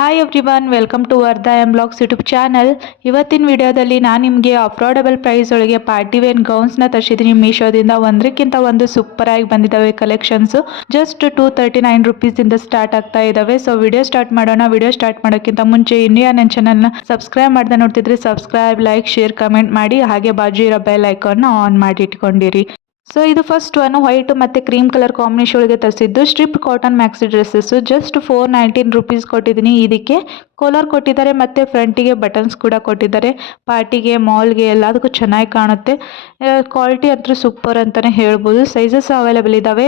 Hi everyone, welcome to Vardha M blogs YouTube channel. ಇವತ್ತಿನ ವಿಡಿಯೋದಲ್ಲಿ ನಾನು ನಿಮಗೆ ಅಫೋರ್ಡಬಲ್ ಪ್ರೈಸ್ ಒಳಗೆ ಪಾರ್ಟಿ ವೇರ್ ಗೌನ್ಸ್ನ ತರಿಸಿದ್ದೀನಿ ಮೀಶೋದಿಂದ. ಒಂದಕ್ಕಿಂತ ಒಂದು ಸೂಪರ್ ಆಗಿ ಬಂದಿದ್ದಾವೆ ಕಲೆಕ್ಷನ್ಸು. ಜಸ್ಟ್ 239 ರುಪೀಸಿಂದ ಸ್ಟಾರ್ಟ್ ಆಗ್ತಾ ಇದ್ದಾವೆ. ಸೊ ವಿಡಿಯೋ ಸ್ಟಾರ್ಟ್ ಮಾಡೋಣ. ವಿಡಿಯೋ ಸ್ಟಾರ್ಟ್ ಮಾಡೋಕ್ಕಿಂತ ಮುಂಚೆ ಇನ್ನೂ ನನ್ನ ಚಾನಲ್ನ ಸಬ್ಸ್ಕ್ರೈಬ್ ಮಾಡದೆ ನೋಡ್ತಿದ್ರೆ ಸಬ್ಸ್ಕ್ರೈಬ್, ಲೈಕ್, ಶೇರ್, ಕಮೆಂಟ್ ಮಾಡಿ. ಹಾಗೆ ಬಾಜು ಇರೋ ಬೆಲ್ ಐಕಾನ್ನ ಆನ್ ಮಾಡಿ ಇಟ್ಕೊಂಡಿರಿ. ಸೊ ಇದು ಫಸ್ಟ್ ಒನ್ ವೈಟ್ ಮತ್ತು ಕ್ರೀಮ್ ಕಲರ್ ಕಾಂಬಿನೇಷನ್ ಒಳಗೆ ತರಿಸಿದ್ದು strip cotton maxi dresses. Just 419 rupees ಕೊಟ್ಟಿದ್ದೀನಿ. ಇದಕ್ಕೆ ಕೋಲರ್ ಕೊಟ್ಟಿದ್ದಾರೆ ಮತ್ತು ಫ್ರಂಟಿಗೆ ಬಟನ್ಸ್ ಕೂಡ ಕೊಟ್ಟಿದ್ದಾರೆ. ಪಾರ್ಟಿಗೆ, ಮಾಲ್ಗೆ ಎಲ್ಲದಕ್ಕೂ ಚೆನ್ನಾಗಿ ಕಾಣುತ್ತೆ. ಕ್ವಾಲಿಟಿ ಅಂತೂ ಸೂಪರ್ ಅಂತಲೇ ಹೇಳ್ಬೋದು. ಸೈಜಸ್ ಅವೈಲೇಬಲ್ ಇದ್ದಾವೆ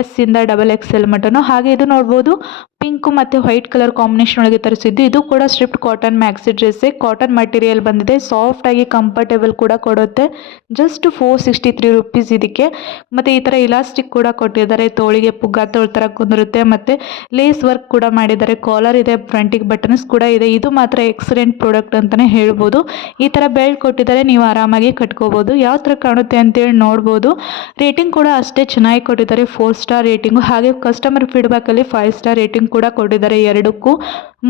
ಎಸ್ ಇಂದ XXL ಮಟನು. ಹಾಗೆ ಇದು ನೋಡ್ಬೋದು ಪಿಂಕ್ ಮತ್ತು ವೈಟ್ ಕಲರ್ ಕಾಂಬಿನೇಷನ್ ಒಳಗೆ ತರಿಸಿದ್ದು. ಇದು ಕೂಡ ಸ್ಟ್ರಿಪ್ಟ್ ಕಾಟನ್ ಮ್ಯಾಕ್ಸಿ ಡ್ರೆಸ್ಸೇ. ಕಾಟನ್ ಮಟೀರಿಯಲ್ ಬಂದಿದೆ. ಸಾಫ್ಟ್ ಆಗಿ ಕಂಫರ್ಟೇಬಲ್ ಕೂಡ ಕೊಡುತ್ತೆ. ಜಸ್ಟ್ 463 ರುಪೀಸ್ ಇದಕ್ಕೆ. ಮತ್ತು ಈ ಥರ ಇಲಾಸ್ಟಿಕ್ ಕೂಡ ಕೊಟ್ಟಿದ್ದಾರೆ. ತೋಳಿಗೆ ಪುಗ್ಗ ಥರ ಕುಂದಿರುತ್ತೆ. ಮತ್ತು ಲೇಸ್ ವರ್ಕ್ ಕೂಡ ಮಾಡಿದ್ದಾರೆ. ಕಾಲರ್ ಇದೆ, ಫ್ರಂಟಿಗೆ ಬಟನ್ಸ್ ಕೂಡ ಇದೆ. ಇದು ಮಾತ್ರ ಎಕ್ಸಲೆಂಟ್ ಪ್ರಾಡಕ್ಟ್ ಅಂತಲೇ ಹೇಳ್ಬೋದು. ಈ ಥರ ಬೆಲ್ಟ್ ಕೊಟ್ಟಿದ್ದಾರೆ, ನೀವು ಆರಾಮಾಗಿ ಕಟ್ಕೋಬೋದು. ಯಾವ ಥರ ಕಾಣುತ್ತೆ ಅಂತೇಳಿ ನೋಡ್ಬೋದು. ರೇಟಿಂಗ್ ಕೂಡ ಅಷ್ಟೇ ಚೆನ್ನಾಗಿ ಕೊಟ್ಟಿದ್ದಾರೆ, 4 ಸ್ಟಾರ್ ರೇಟಿಂಗು. ಹಾಗೆ ಕಸ್ಟಮರ್ ಫೀಡ್ಬ್ಯಾಕಲ್ಲಿ 5 ಸ್ಟಾರ್ ರೇಟಿಂಗ್ ಕೂಡ ಕೊಟ್ಟಿದ್ದಾರೆ ಎರಡಕ್ಕೂ.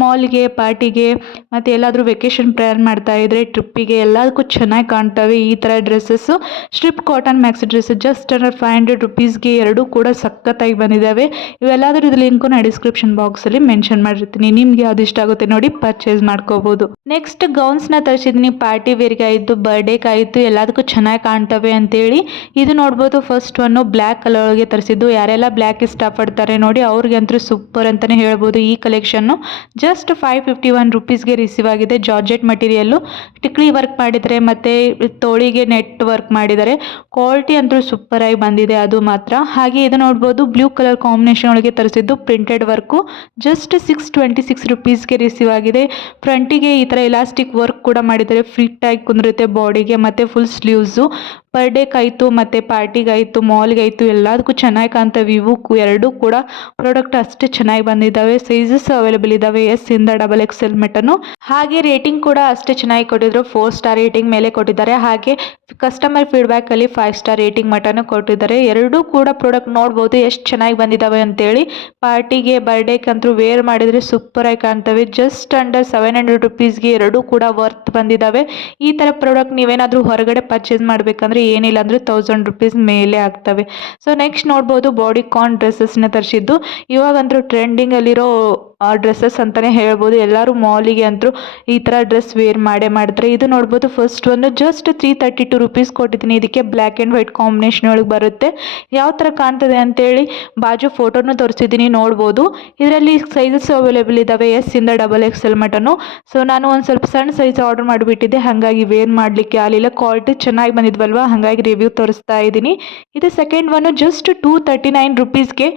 ಮಾಲ್ಗೆ, ಪಾರ್ಟಿಗೆ ಮತ್ತು ಎಲ್ಲಾದರೂ ವೆಕೇಷನ್ ಪ್ಲ್ಯಾನ್ ಮಾಡ್ತಾ ಇದ್ದರೆ ಟ್ರಿಪ್ಪಿಗೆ ಎಲ್ಲದಕ್ಕೂ ಚೆನ್ನಾಗಿ ಕಾಣ್ತವೆ ಈ ಥರ dresses. Strip cotton maxi dress just under 500 ರುಪೀಸ್ಗೆ ಎರಡೂ ಕೂಡ ಸಖತ್ತಾಗಿ ಬಂದಿದ್ದಾವೆ. ಇವೆಲ್ಲಾದರೂ ಇದು ಲಿಂಕು ನಾನು ಡಿಸ್ಕ್ರಿಪ್ಷನ್ ಬಾಕ್ಸಲ್ಲಿ ಮೆನ್ಷನ್ ಮಾಡಿರ್ತೀನಿ. ನಿಮ್ಗೆ ಯಾವ್ದು ಇಷ್ಟ ಆಗುತ್ತೆ ನೋಡಿ ಪರ್ಚೇಸ್ ಮಾಡ್ಕೋಬೋದು. ನೆಕ್ಸ್ಟ್ ಗೌನ್ಸ್ನ ತರಿಸಿದ್ದೀನಿ. ಪಾರ್ಟಿ ವೇರ್ಗೆ ಆಯಿತು, ಬರ್ಡೇಗೆ ಆಯಿತು, ಎಲ್ಲದಕ್ಕೂ ಚೆನ್ನಾಗಿ ಕಾಣ್ತವೆ ಅಂತೇಳಿ. ಇದು ನೋಡ್ಬೋದು ಫಸ್ಟ್ ಒನ್ನು ಬ್ಲ್ಯಾಕ್ ಕಲರ್ ಒಳಗೆ ತರಿಸಿದ್ದು. ಯಾರೆಲ್ಲ ಬ್ಲ್ಯಾಕ್ ಇಷ್ಟಪಡ್ತಾರೆ ನೋಡಿ ಅವ್ರಿಗೆ ಅಂತೂ ಸೂಪರ್ ಅಂತಲೇ ಹೇಳ್ಬೋದು ಈ ಕಲೆಕ್ಷನ್ನು. ಜಸ್ಟ್ 551 ರುಪೀಸ್ಗೆ ರಿಸೀವ್ ಆಗಿದೆ. ಜಾರ್ಜೆಟ್ ಮಟೀರಿಯಲ್ಲು, ಟಿಕ್ಲಿ ವರ್ಕ್ ಮಾಡಿದರೆ ಮತ್ತು ತೋಳಿಗೆ ನೆಟ್ ವರ್ಕ್ ಮಾಡಿದ್ದಾರೆ. ಕ್ವಾಲಿಟಿ ಅಂತೂ ಸೂಪರ್ ಆಗಿ ಬಂದಿದೆ ಅದು ಮಾತ್ರ. ಹಾಗೆ ಇದು ನೋಡ್ಬೋದು ಬ್ಲೂ ಕಲರ್ ಕಾಂಬಿನೇಷನ್ ಒಳಗೆ ತರಿಸಿದ್ದು ಪ್ರಿಂಟೆಡ್ ವರ್ಕು. ಜಸ್ಟ್ 626 ರುಪೀಸ್ಗೆ ರಿಸೀವ್ ಆಗಿದೆ. ಫ್ರಂಟಿಗೆ ಈ ಥರ ಇಲಾಸ್ಟಿಕ್ ವರ್ಕ್ ಕೂಡ ಮಾಡಿದ್ದಾರೆ. ಫಿಟ್ ಆಗಿ ಕುಂದಿರುತ್ತೆ ಬಾಡಿಗೆ ಮತ್ತು ಫುಲ್ ಸ್ಲೀವ್ಸು. ಬರ್ಡೇಗಾಯಿತು ಮತ್ತು ಪಾರ್ಟಿಗಾಯಿತು, ಮಾಲ್ಗಾಯಿತು ಎಲ್ಲದಕ್ಕೂ ಚೆನ್ನಾಗಿ ಕಾಣ್ತವೆ. ಇವು ಎರಡೂ ಕೂಡ ಪ್ರಾಡಕ್ಟ್ ಅಷ್ಟೇ ಚೆನ್ನಾಗಿ ಬಂದಿದ್ದಾವೆ. ಸೈಜಸ್ ಅವೈಲೇಬಲ್ ಇದ್ದಾವೆ ಎಸ್ ಇಂದ XXL ಮಟನು. ಹಾಗೆ ರೇಟಿಂಗ್ ಕೂಡ ಅಷ್ಟೇ ಚೆನ್ನಾಗಿ ಕೊಟ್ಟಿದ್ರು, 4 ಸ್ಟಾರ್ ರೇಟಿಂಗ್ ಮೇಲೆ ಕೊಟ್ಟಿದ್ದಾರೆ. ಹಾಗೆ ಕಸ್ಟಮರ್ ಫೀಡ್ಬ್ಯಾಕಲ್ಲಿ 5 ಸ್ಟಾರ್ ರೇಟಿಂಗ್ ಮಟನು ಕೊಟ್ಟಿದ್ದಾರೆ. ಎರಡೂ ಕೂಡ ಪ್ರಾಡಕ್ಟ್ ನೋಡ್ಬೋದು ಎಷ್ಟು ಚೆನ್ನಾಗಿ ಬಂದಿದ್ದಾವೆ ಅಂತೇಳಿ. ಪಾರ್ಟಿಗೆ, ಬರ್ಡೇಗಂತೂ ವೇರ್ ಮಾಡಿದರೆ ಸೂಪರ್ ಆಗಿ ಕಾಣ್ತವೆ. ಜಸ್ಟ್ ಅಂಡರ್ 700 ರುಪೀಸ್ಗೆ ಎರಡೂ ಕೂಡ ವರ್ತ್ ಬಂದಿದ್ದಾವೆ. ಈ ಥರ ಪ್ರಾಡಕ್ಟ್ ನೀವೇನಾದರೂ ಹೊರಗಡೆ ಪರ್ಚೇಸ್ ಮಾಡಬೇಕಂದ್ರೆ ಏನಿಲ್ಲ ಅಂದರೆ 1000 ರುಪೀಸ್ ಮೇಲೆ ಆಗ್ತವೆ. ಸೊ ನೆಕ್ಸ್ಟ್ ನೋಡ್ಬೋದು ಬಾಡಿ ಕಾನ್ ಡ್ರೆಸ್ಸಸ್ನ ತರಿಸಿದ್ದು. ಇವಾಗಂತೂ ಟ್ರೆಂಡಿಂಗಲ್ಲಿರೋ ಡ್ರೆಸ್ಸಸ್ ಅಂತಲೇ ಹೇಳ್ಬೋದು. ಎಲ್ಲರೂ ಮಾಲಿಗೆ ಅಂತೂ ಈ ಥರ ಡ್ರೆಸ್ ವೇರ್ ಮಾಡ್ತಾರೆ. ಇದು ನೋಡ್ಬೋದು ಫಸ್ಟ್ ಒಂದು ಜಸ್ಟ್ 332 ರುಪೀಸ್ ಕೊಟ್ಟಿದ್ದೀನಿ. ಇದಕ್ಕೆ ಬ್ಲ್ಯಾಕ್ ಆ್ಯಂಡ್ ವೈಟ್ ಕಾಂಬಿನೇಷನ್ ಒಳಗೆ ಬರುತ್ತೆ. ಯಾವ ಥರ ಕಾಣ್ತದೆ ಅಂತೇಳಿ ಬಾಜು ಫೋಟೋನು ತೋರಿಸಿದ್ದೀನಿ ನೋಡ್ಬೋದು. ಇದರಲ್ಲಿ ಸೈಜಸ್ ಅವೈಲೇಬಲ್ ಇದ್ದಾವೆ ಎಸ್ ಇಂದ XXL ಮಟನು. ಸೊ ನಾನು ಒಂದು ಸ್ವಲ್ಪ ಸಣ್ಣ ಸೈಜ್ ಆರ್ಡರ್ ಮಾಡಿಬಿಟ್ಟಿದ್ದೆ, ಹಾಗಾಗಿ ವೇರ್ ಮಾಡಲಿಕ್ಕೆ ಆಗಲಿಲ್ಲ. ಕ್ವಾಲಿಟಿ ಚೆನ್ನಾಗಿ ಬಂದಿದ್ವಲ್ವ, ಹಾಗಾಗಿ ರಿವ್ಯೂ ತೋರಿಸ್ತಾ ಇದ್ದೀನಿ. ಇದು ಸೆಕೆಂಡ್ ಒನ್ನು ಜಸ್ಟ್ 239 ರುಪೀಸ್ಗೆ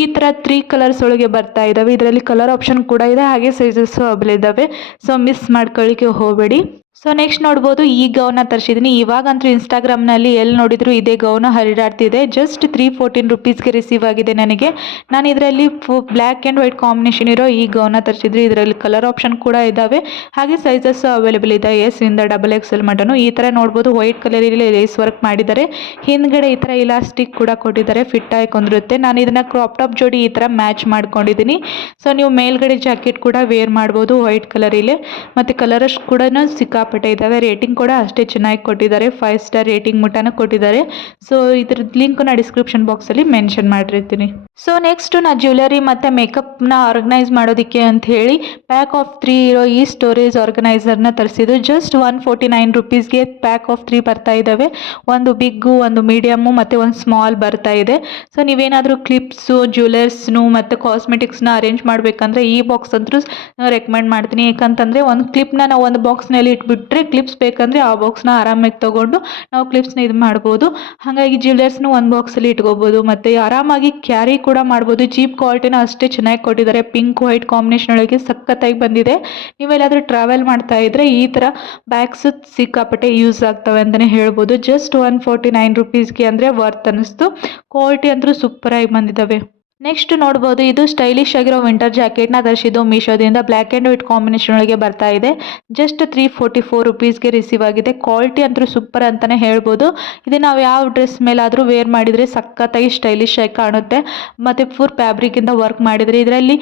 ಈ ಥರ 3 ಕಲರ್ಸ್ ಒಳಗೆ ಬರ್ತಾ ಇದ್ದಾವೆ. ಇದರಲ್ಲಿ ಕಲರ್ ಆಪ್ಷನ್ ಕೂಡ ಇದೆ, ಹಾಗೆ ಸೈಜಸ್ ಅವೈಲೇಬಲ್ ಇದ್ದಾವೆ. ಸೊ ಮಿಸ್ ಮಾಡ್ಕೊಳ್ಳಿಕ್ಕೆ ಹೋಗಬೇಡಿ. ಸೊ ನೆಕ್ಸ್ಟ್ ನೋಡ್ಬೋದು ಈ ಗೌನ ತರಿಸಿದ್ದೀನಿ. ಇವಾಗಂತೂ ಇನ್ಸ್ಟಾಗ್ರಾಮ್ನಲ್ಲಿ ಎಲ್ಲಿ ನೋಡಿದ್ರು ಇದೇ ಗೌನ ಹರಿದಾಡ್ತಿದೆ. ಜಸ್ಟ್ 314 ರುಪೀಸ್ಗೆ ರಿಸೀವ್ ಆಗಿದೆ ನನಗೆ. ನಾನು ಇದರಲ್ಲಿ ಬ್ಲ್ಯಾಕ್ ಆ್ಯಂಡ್ ವೈಟ್ ಕಾಂಬಿನೇಷನ್ ಇರೋ ಈ ಗೌನ ತರಿಸಿದ್ರೆ ಇದರಲ್ಲಿ ಕಲರ್ ಆಪ್ಷನ್ ಕೂಡ ಇದ್ದಾವೆ, ಹಾಗೆ ಸೈಜಸ್ ಅವೈಲೇಬಲ್ ಇದೆ ಎಸ್ ಇಂದ XXL ಮಟನು. ಈ ಥರ ನೋಡ್ಬೋದು ವೈಟ್ ಕಲರಲ್ಲಿ ಲೇಸ್ ವರ್ಕ್ ಮಾಡಿದ್ದಾರೆ. ಹಿಂದ್ಗಡೆ ಈ ಥರ ಇಲಾಸ್ಟಿಕ್ ಕೂಡ ಕೊಟ್ಟಿದ್ದಾರೆ, ಫಿಟ್ ಆಗಿ ಕೊಂದಿರುತ್ತೆ. ನಾನು ಇದನ್ನು ಕ್ರಾಪ್ ಟಾಪ್ ಜೋಡಿ ಈ ಥರ ಮ್ಯಾಚ್ ಮಾಡ್ಕೊಂಡಿದ್ದೀನಿ. ಸೊ ನೀವು ಮೇಲ್ಗಡೆ ಜಾಕೆಟ್ ಕೂಡ ವೇರ್ ಮಾಡ್ಬೋದು ವೈಟ್ ಕಲರಿಲೆ. ಮತ್ತು ಕಲರ್ಸ್ ಕೂಡ ಸಿಕ್ಕಾಪಟ್ಟೆ ಇದ್ದಾವೆ. ರೇಟಿಂಗ್ ಕೂಡ ಅಷ್ಟೇ ಚೆನ್ನಾಗಿ ಕೊಟ್ಟಿದ್ದಾರೆ, 5 ಸ್ಟಾರ್ ರೇಟಿಂಗ್ ಮುಟ್ಟನ ಕೊಟ್ಟಿದ್ದಾರೆ. ಸೊ ಇದ್ರದ್ದು ಲಿಂಕ್ನ ಡಿಸ್ಕ್ರಿಪ್ಷನ್ ಬಾಕ್ಸಲ್ಲಿ ಮೆನ್ಷನ್ ಮಾಡಿರ್ತೀನಿ. ಸೊ ನೆಕ್ಸ್ಟ್ ನಾ ಜ್ಯುವೆಲರಿ ಮತ್ತು ಮೇಕಪ್ನ ಆರ್ಗನೈಸ್ ಮಾಡೋದಕ್ಕೆ ಅಂತ ಹೇಳಿ ಪ್ಯಾಕ್ ಆಫ್ 3 ಇರೋ ಈ ಸ್ಟೋರೇಜ್ ಆರ್ಗನೈಸರ್ನ ತರಿಸಿದ್ದು. ಜಸ್ಟ್ 149 ರುಪೀಸ್ಗೆ ಪ್ಯಾಕ್ ಆಫ್ 3 ಬರ್ತಾ ಇದ್ದಾವೆ. ಒಂದು ಬಿಗ್ಗು, ಒಂದು ಮೀಡಿಯಮ್ಮು ಮತ್ತು ಒಂದು ಸ್ಮಾಲ್ ಬರ್ತಾ ಇದೆ. ಸೊ ನೀವೇನಾದರೂ ಕ್ಲಿಪ್ಸು, ಜ್ಯುವೆಲರ್ಸ್ನು ಮತ್ತು ಕಾಸ್ಮೆಟಿಕ್ಸ್ನ ಅರೇಂಜ್ ಮಾಡಬೇಕಂದ್ರೆ ಈ ಬಾಕ್ಸ್ ಅಂತೂ ರೆಕಮೆಂಡ್ ಮಾಡ್ತೀನಿ. ಯಾಕಂತಂದರೆ ಒಂದು ಕ್ಲಿಪ್ನ ನಾವು ಒಂದು ಬಾಕ್ಸ್ನಲ್ಲಿ ಇಟ್ಬಿಟ್ರೆ ಕ್ಲಿಪ್ಸ್ ಬೇಕಂದರೆ ಆ ಬಾಕ್ಸ್ನ ಆರಾಮಾಗಿ ತೊಗೊಂಡು ನಾವು ಕ್ಲಿಪ್ಸ್ನ ಇದು ಮಾಡ್ಬೋದು. ಹಾಗಾಗಿ ಜ್ಯುವೆಲರ್ಸ್ನು ಒಂದು ಬಾಕ್ಸಲ್ಲಿ ಇಟ್ಕೋಬೋದು ಮತ್ತು ಆರಾಮಾಗಿ ಕ್ಯಾರಿ ಕೂಡ ಮಾಡ್ಬೋದು. ಚೀಪ್ ಕ್ವಾಲಿಟಿನ ಅಷ್ಟೇ ಚೆನ್ನಾಗಿ ಕೊಟ್ಟಿದ್ದಾರೆ. ಪಿಂಕ್ ವೈಟ್ ಕಾಂಬಿನೇಷನ್ ಒಳಗೆ ಸಖತ್ತಾಗಿ ಬಂದಿದೆ. ನೀವೆಲ್ಲಾದರೂ ಟ್ರಾವೆಲ್ ಮಾಡ್ತಾ ಇದ್ದರೆ ಈ ಥರ ಬ್ಯಾಗ್ಸ್ ಸಿಕ್ಕಾಪಟ್ಟೆ ಯೂಸ್ ಆಗ್ತವೆ ಅಂತಲೇ ಹೇಳ್ಬೋದು. ಜಸ್ಟ್ 149 ರುಪೀಸ್ಗೆ ಅಂದರೆ ವರ್ತ್ ಅನ್ನಿಸ್ತು. ಕ್ವಾಲಿಟಿ ಅಂತೂ ಸೂಪರಾಗಿ ಬಂದಿದ್ದಾವೆ. ನೆಕ್ಸ್ಟ್ ನೋಡ್ಬೋದು ಇದು ಸ್ಟೈಲಿಶ್ ಆಗಿರೋ ವಿಂಟರ್ ಜಾಕೆಟ್ನ ತರಿಸಿದ್ದು ಮೀಶೋದಿಂದ ಬ್ಲ್ಯಾಕ್ ಆ್ಯಂಡ್ ವೈಟ್ ಕಾಂಬಿನೇಷನ್ ಒಳಗೆ ಬರ್ತಾ ಇದೆ. ಜಸ್ಟ್ 344 ರುಪೀಸ್ಗೆ ರಿಸೀವ್ ಆಗಿದೆ. ಕ್ವಾಲಿಟಿ ಅಂತೂ ಸೂಪರ್ ಅಂತಲೇ ಹೇಳ್ಬೋದು. ಇದು ನಾವು ಯಾವ ಡ್ರೆಸ್ ಮೇಲಾದರೂ ವೇರ್ ಮಾಡಿದರೆ ಸಖತ್ತಾಗಿ ಸ್ಟೈಲಿಶ್ ಆಗಿ ಕಾಣುತ್ತೆ. ಮತ್ತು ಫುಲ್ ಫ್ಯಾಬ್ರಿಕಿಂದ ವರ್ಕ್ ಮಾಡಿದರೆ ಇದರಲ್ಲಿ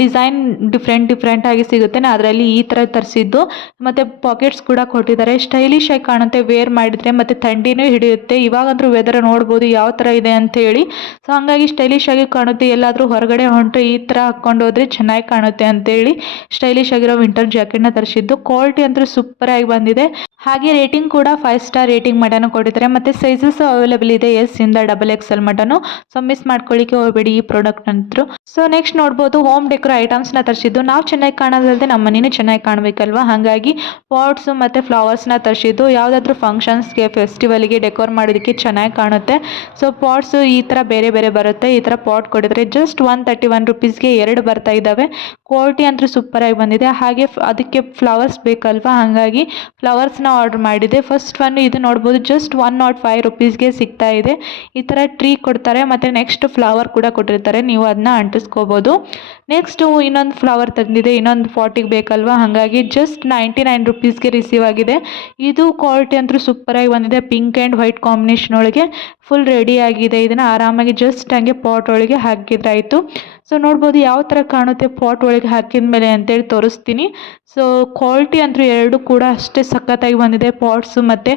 ಡಿಸೈನ್ ಡಿಫ್ರೆಂಟ್ ಆಗಿ ಸಿಗುತ್ತೆ. ಅದರಲ್ಲಿ ಈ ಥರ ತರಿಸಿದ್ದು ಮತ್ತು ಪಾಕೆಟ್ಸ್ ಕೂಡ ಕೊಟ್ಟಿದ್ದಾರೆ. ಸ್ಟೈಲಿಶ್ ಆಗಿ ಕಾಣುತ್ತೆ ವೇರ್ ಮಾಡಿದರೆ, ಮತ್ತು ಥಂಡಿನೂ ಹಿಡಿಯುತ್ತೆ. ಇವಾಗಂತೂ ವೆದರ್ ನೋಡ್ಬೋದು ಯಾವ ಥರ ಇದೆ ಅಂತೇಳಿ. ಸೊ ಹಾಗಾಗಿ ಸ್ಟೈಲಿಶ್ ಆಗಿ ಕಾಣುತ್ತೆ. ಎಲ್ಲಾದರೂ ಹೊರಗಡೆ ಹೊಂಟು ಈ ಥರ ಹಾಕ್ಕೊಂಡು ಹೋದರೆ ಚೆನ್ನಾಗಿ ಕಾಣುತ್ತೆ ಅಂತೇಳಿ ಸ್ಟೈಲಿಶ್ ಆಗಿರೋ ವಿಂಟರ್ ಜಾಕೆಟ್ನ ತರಿಸಿದ್ದು. ಕ್ವಾಲಿಟಿ ಅಂತೂ ಸೂಪರ್ ಆಗಿ ಬಂದಿದೆ. ಹಾಗೆ ರೇಟಿಂಗ್ ಕೂಡ 5 ಸ್ಟಾರ್ ರೇಟಿಂಗ್ ಮಟನು ಕೊಟ್ಟಿದ್ದಾರೆ. ಮತ್ತು ಸೈಜಸ್ ಅವೈಲೇಬಲ್ ಇದೆ S ಇಂದ XXL ಮಟನು. ಸೊ ಮಿಸ್ ಮಾಡ್ಕೊಳ್ಳಿಕ್ಕೆ ಹೋಗಬೇಡಿ ಈ ಪ್ರಾಡಕ್ಟ್ ಅಂತೂ. ಸೊ ನೆಕ್ಸ್ಟ್ ನೋಡ್ಬೋದು ಹೋಮ್ ಡೆಕೋರ್ ಐಟಮ್ಸ್ನ ತರಿಸಿದ್ದು. ನಾವು ಚೆನ್ನಾಗಿ ಕಾಣೋದಲ್ಲದೆ ನಮ್ಮ ಮನೇನೂ ಚೆನ್ನಾಗಿ ಕಾಣಬೇಕಲ್ವಾ, ಹಾಗಾಗಿ ಪಾಟ್ಸು ಮತ್ತು ಫ್ಲವರ್ಸ್ನ ತರಿಸಿದ್ದು. ಯಾವುದಾದ್ರೂ ಫಂಕ್ಷನ್ಸ್ಗೆ ಫೆಸ್ಟಿವಲ್ಗೆ ಡೆಕೋರ್ ಮಾಡೋದಕ್ಕೆ ಚೆನ್ನಾಗಿ ಕಾಣುತ್ತೆ. ಸೊ ಪಾಟ್ಸು ಈ ಥರ ಬೇರೆ ಬೇರೆ ಬರುತ್ತೆ. ಈ ಥರ ಪಾಟ್ ಕೊಡಿದ್ರೆ ಜಸ್ಟ್ 131 ರುಪೀಸ್ಗೆ 2 ಬರ್ತಾ ಇದ್ದಾವೆ. ಕ್ವಾಲಿಟಿ ಅಂತೂ ಸೂಪರ್ ಆಗಿ ಬಂದಿದೆ. ಹಾಗೆ ಅದಕ್ಕೆ ಫ್ಲವರ್ಸ್ ಬೇಕಲ್ವಾ, ಹಾಗಾಗಿ ಫ್ಲವರ್ಸ್ನ ಆರ್ಡರ್ ಮಾಡಿದೆ. ಫಸ್ಟ್ ಒನ್ ಇದು ನೋಡ್ಬೋದು ಜಸ್ಟ್ 105 ರುಪೀಸ್ಗೆ ಸಿಗ್ತಾ ಇದೆ. ಈ ಥರ ಟ್ರೀ ಕೊಡ್ತಾರೆ ಮತ್ತು ನೆಕ್ಸ್ಟ್ ಫ್ಲವರ್ ಕೂಡ ಕೊಟ್ಟಿರ್ತಾರೆ, ನೀವು ಅದನ್ನ ಅಂಟಿಸ್ಕೋಬೋದು. ನೆಕ್ಸ್ಟು ಇನ್ನೊಂದು ಫ್ಲವರ್ ತಂದಿದೆ, ಇನ್ನೊಂದು 40ಗೆ ಬೇಕಲ್ವಾ, ಹಾಗಾಗಿ ಜಸ್ಟ್ 99 ರುಪೀಸ್ಗೆ ರಿಸೀವ್ ಆಗಿದೆ. ಇದು ಕ್ವಾಲಿಟಿ ಅಂತೂ ಸೂಪರ್ ಆಗಿ ಬಂದಿದೆ. ಪಿಂಕ್ ಆ್ಯಂಡ್ ವೈಟ್ ಕಾಂಬಿನೇಷನ್ ಒಳಗೆ ಫುಲ್ ರೆಡಿ ಆಗಿದೆ. ಇದನ್ನು ಆರಾಮಾಗಿ ಜಸ್ಟ್ ಹಂಗೆ ಪಾಟ್ ಒಳಗೆ ಹಾಕಿದ್ರಾಯಿತು. ಸೊ ನೋಡ್ಬೋದು ಯಾವ ಥರ ಕಾಣುತ್ತೆ ಪಾಟ್ ಒಳಗೆ ಹಾಕಿದ ಮೇಲೆ ಅಂತೇಳಿ ತೋರಿಸ್ತೀನಿ. ಸೊ ಕ್ವಾಲಿಟಿ ಅಂತೂ ಎರಡು ಕೂಡ ಅಷ್ಟೇ ಸಖತ್ತಾಗಿ ಬಂದಿದೆ, ಪಾಟ್ಸು ಮತ್ತು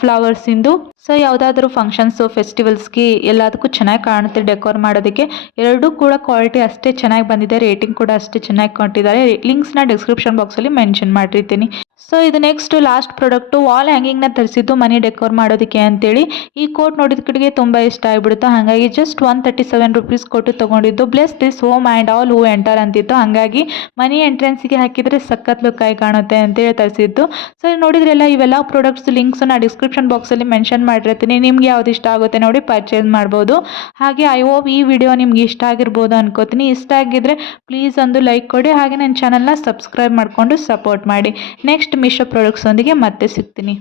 ಫ್ಲವರ್ಸಿಂದು. ಸೊ ಯಾವುದಾದ್ರೂ ಫಂಕ್ಷನ್ಸು ಫೆಸ್ಟಿವಲ್ಸ್ಗೆ ಎಲ್ಲದಕ್ಕೂ ಚೆನ್ನಾಗಿ ಕಾಣುತ್ತೆ ಡೆಕೋರ್ ಮಾಡೋದಕ್ಕೆ. ಎರಡೂ ಕೂಡ ಕ್ವಾಲಿಟಿ ಅಷ್ಟೇ ಚೆನ್ನಾಗಿ ಬಂದಿದೆ. ರೇಟಿಂಗ್ ಕೂಡ ಅಷ್ಟೇ ಚೆನ್ನಾಗಿ ಕೊಟ್ಟಿದ್ದಾರೆ. ಲಿಂಕ್ಸ್ನ ಡಿಸ್ಕ್ರಿಪ್ಷನ್ ಬಾಕ್ಸಲ್ಲಿ ಮೆನ್ಷನ್ ಮಾಡಿರ್ತೀನಿ. ಸೊ ಇದು ನೆಕ್ಸ್ಟ್ ಲಾಸ್ಟ್ ಪ್ರಾಡಕ್ಟು ವಾಲ್ ಹ್ಯಾಂಗಿಂಗ್ನ ತರಿಸಿದ್ದು ಮನಿ ಡೆಕೋರ್ ಮಾಡೋದಕ್ಕೆ ಅಂತೇಳಿ. ಈ ಕೋಟ್ ನೋಡಿದ ಕಡೆಗೆ ತುಂಬ ಇಷ್ಟ ಆಗಿಬಿಡುತ್ತೆ, ಹಾಗಾಗಿ ಜಸ್ಟ್ 137 ರುಪೀಸ್ ಕೊಟ್ಟು ತೊಗೊಂಡಿದ್ದು. Bless this home and all who enter ಅಂತಿತ್ತು, ಹಾಗಾಗಿ ಮನಿ ಎಂಟ್ರೆನ್ಸಿಗೆ ಹಾಕಿದರೆ ಸಖತ್ ಲುಕ್ ಆಗಿ ಕಾಣುತ್ತೆ ಅಂತೇಳಿ ತರಿಸಿದ್ದು. ಸೊ ನೋಡಿದ್ರೆಲ್ಲ ಇವೆಲ್ಲ ಪ್ರಾಡಕ್ಟ್ಸ್ ಲಿಂಕ್ಸನ್ನ ಡಿಸ್ಕ್ರಿಪ್ಷನ್ ಬಾಕ್ಸಲ್ಲಿ ಮೆನ್ಷನ್ ಮಾಡಿರ್ತೀನಿ. ನಿಮ್ಗೆ ಯಾವ್ದು ಇಷ್ಟ ಆಗುತ್ತೆ ನೋಡಿ ಪರ್ಚೇಸ್ ಮಾಡ್ಬೋದು. ಹಾಗೆ ಐ ಹೋಪ್ ಈ ವಿಡಿಯೋ ನಿಮ್ಗೆ ಇಷ್ಟ ಆಗಿರ್ಬೋದು ಅನ್ಕೋತೀನಿ. ಇಷ್ಟ ಆಗಿದ್ರೆ ಪ್ಲೀಸ್ ಒಂದು ಲೈಕ್ ಕೊಡಿ, ಹಾಗೆ ನನ್ನ ಚಾನಲ್ನ ಸಬ್ಸ್ಕ್ರೈಬ್ ಮಾಡಿಕೊಂಡು ಸಪೋರ್ಟ್ ಮಾಡಿ. ನೆಕ್ಸ್ಟ್ ಮೀಶೋ ಪ್ರಾಡಕ್ಟ್ಸ್ ಒಂದಿಗೆ ಮತ್ತೆ ಸಿಗ್ತೀನಿ.